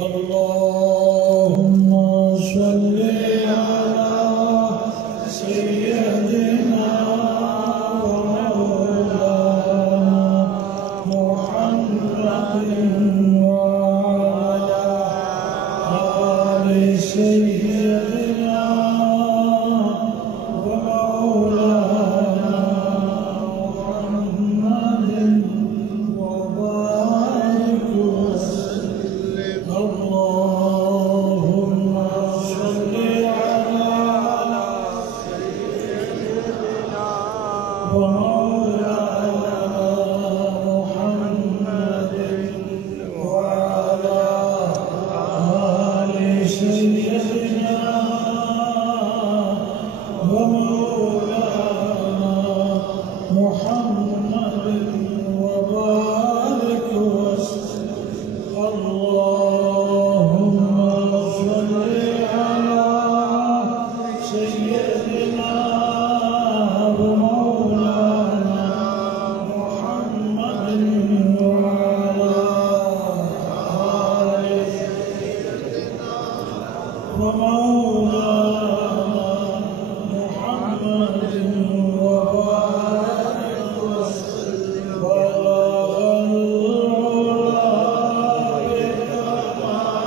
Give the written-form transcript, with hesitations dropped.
اللهم صل على سيدنا ومولانا محمد وعلى آل سيدنا ومولانا محمد وبارك وسلم. اللهم صل على سيدنا ومولانا محمد وعلى آل سيدنا ومولانا محمد وبارك وسلم. اللهم صل على سيدنا ومولانا محمد وعلى آل سيدنا ومولانا محمد وبارك وسلم. بلغ العلا بكماله